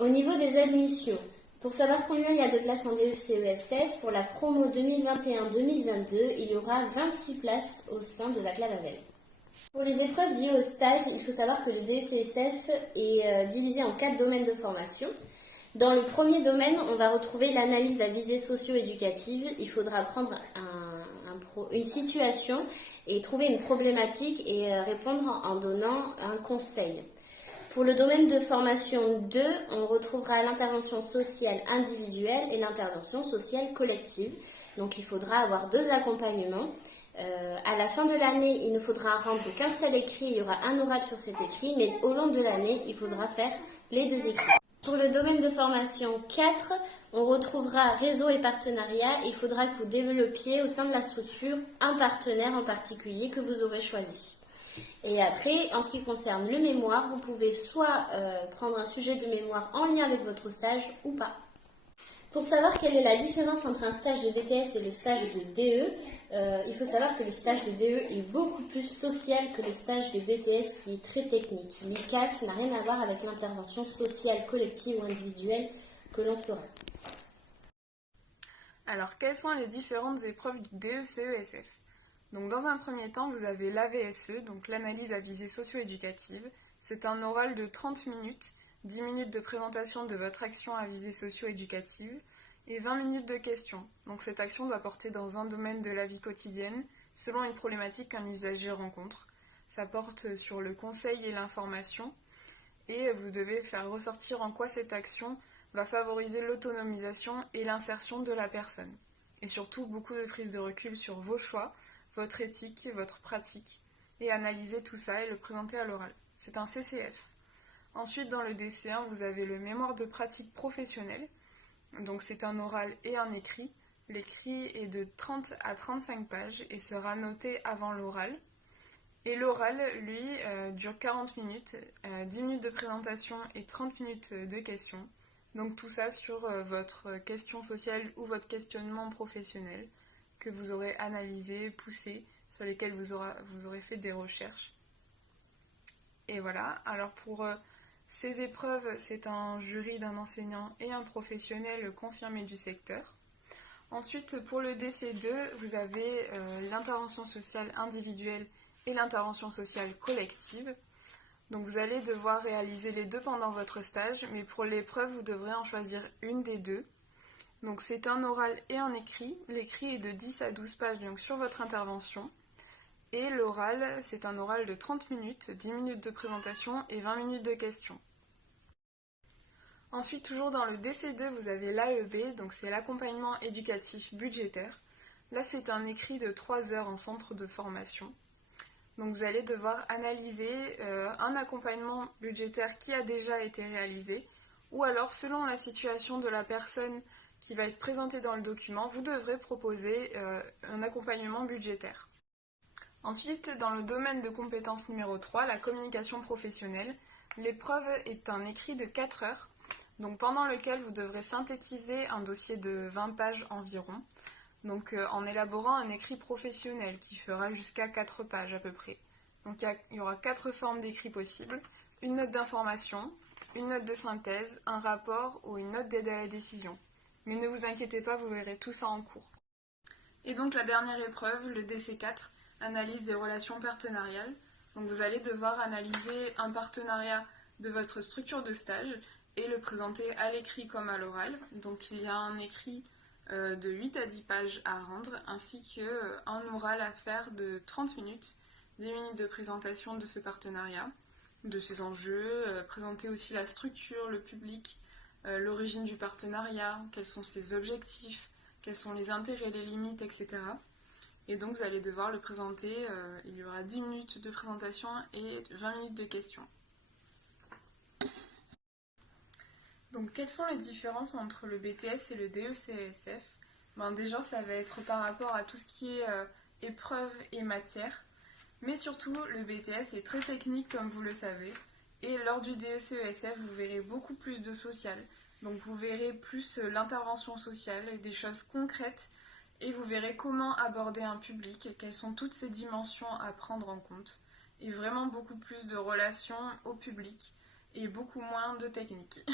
Au niveau des admissions, pour savoir combien il y a de places en DECESF, pour la promo 2021-2022, il y aura 26 places au sein de Vaclav-Havel. Pour les épreuves liées au stage, il faut savoir que le DECESF est divisé en 4 domaines de formation. Dans le premier domaine, on va retrouver l'analyse à visée socio-éducative. Il faudra prendre une situation et trouver une problématique et répondre en donnant un conseil. Pour le domaine de formation 2, on retrouvera l'intervention sociale individuelle et l'intervention sociale collective. Donc il faudra avoir 2 accompagnements. À la fin de l'année, il ne faudra rendre qu'un seul écrit, il y aura un oral sur cet écrit, mais au long de l'année, il faudra faire les 2 écrits. Pour le domaine de formation 4, on retrouvera réseau et partenariat. Il faudra que vous développiez au sein de la structure un partenaire en particulier que vous aurez choisi. Et après, en ce qui concerne le mémoire, vous pouvez soit prendre un sujet de mémoire en lien avec votre stage ou pas. Pour savoir quelle est la différence entre un stage de BTS et le stage de DE, il faut savoir que le stage de DE est beaucoup plus social que le stage de BTS qui est très technique. L'ICAF n'a rien à voir avec l'intervention sociale, collective ou individuelle que l'on fera. Alors, quelles sont les différentes épreuves du DECESF? Donc, dans un premier temps, vous avez l'AVSE, donc l'analyse à visée socio-éducative. C'est un oral de 30 minutes, 10 minutes de présentation de votre action à visée socio-éducative et 20 minutes de questions. Donc, cette action doit porter dans un domaine de la vie quotidienne, selon une problématique qu'un usager rencontre. Ça porte sur le conseil et l'information, et vous devez faire ressortir en quoi cette action va favoriser l'autonomisation et l'insertion de la personne. Et surtout, beaucoup de prise de recul sur vos choix, votre éthique, votre pratique, et analyser tout ça et le présenter à l'oral. C'est un CCF. Ensuite, dans le DC1, vous avez le mémoire de pratique professionnelle. Donc c'est un oral et un écrit. L'écrit est de 30 à 35 pages et sera noté avant l'oral. Et l'oral, lui, dure 40 minutes, 10 minutes de présentation et 30 minutes de questions. Donc tout ça sur votre question sociale ou votre questionnement professionnel que vous aurez analysé, poussé, sur lesquels vous aurez fait des recherches. Et voilà, alors pour ces épreuves, c'est un jury d'un enseignant et un professionnel confirmé du secteur. Ensuite, pour le DC2, vous avez l'intervention sociale individuelle et l'intervention sociale collective. Donc vous allez devoir réaliser les deux pendant votre stage, mais pour l'épreuve, vous devrez en choisir une des deux. Donc c'est un oral et un écrit. L'écrit est de 10 à 12 pages donc sur votre intervention. Et l'oral, c'est un oral de 30 minutes, 10 minutes de présentation et 20 minutes de questions. Ensuite, toujours dans le DC2, vous avez l'AEB, donc c'est l'accompagnement éducatif budgétaire. Là, c'est un écrit de 3 heures en centre de formation. Donc vous allez devoir analyser un accompagnement budgétaire qui a déjà été réalisé, ou alors selon la situation de la personne qui va être présentée dans le document, vous devrez proposer un accompagnement budgétaire. Ensuite, dans le domaine de compétence numéro 3, la communication professionnelle, l'épreuve est un écrit de 4 heures, donc pendant lequel vous devrez synthétiser un dossier de 20 pages environ, donc en élaborant un écrit professionnel qui fera jusqu'à 4 pages à peu près. Donc il y aura 4 formes d'écrit possibles, une note d'information, une note de synthèse, un rapport ou une note d'aide à la décision. Mais ne vous inquiétez pas, vous verrez tout ça en cours. Et donc la dernière épreuve, le DC4, analyse des relations partenariales. Donc vous allez devoir analyser un partenariat de votre structure de stage et le présenter à l'écrit comme à l'oral. Donc il y a un écrit de 8 à 10 pages à rendre, ainsi qu'un oral à faire de 30 minutes, 10 minutes de présentation de ce partenariat, de ses enjeux, présenter aussi la structure, le public, l'origine du partenariat, quels sont ses objectifs, quels sont les intérêts, les limites, etc. Et donc vous allez devoir le présenter, il y aura 10 minutes de présentation et 20 minutes de questions. Donc quelles sont les différences entre le BTS et le DECESF? Déjà ça va être par rapport à tout ce qui est épreuves et matières, mais surtout le BTS est très technique comme vous le savez, et lors du DECESF vous verrez beaucoup plus de social, donc vous verrez plus l'intervention sociale, des choses concrètes, et vous verrez comment aborder un public, quelles sont toutes ces dimensions à prendre en compte, et vraiment beaucoup plus de relations au public, et beaucoup moins de technique.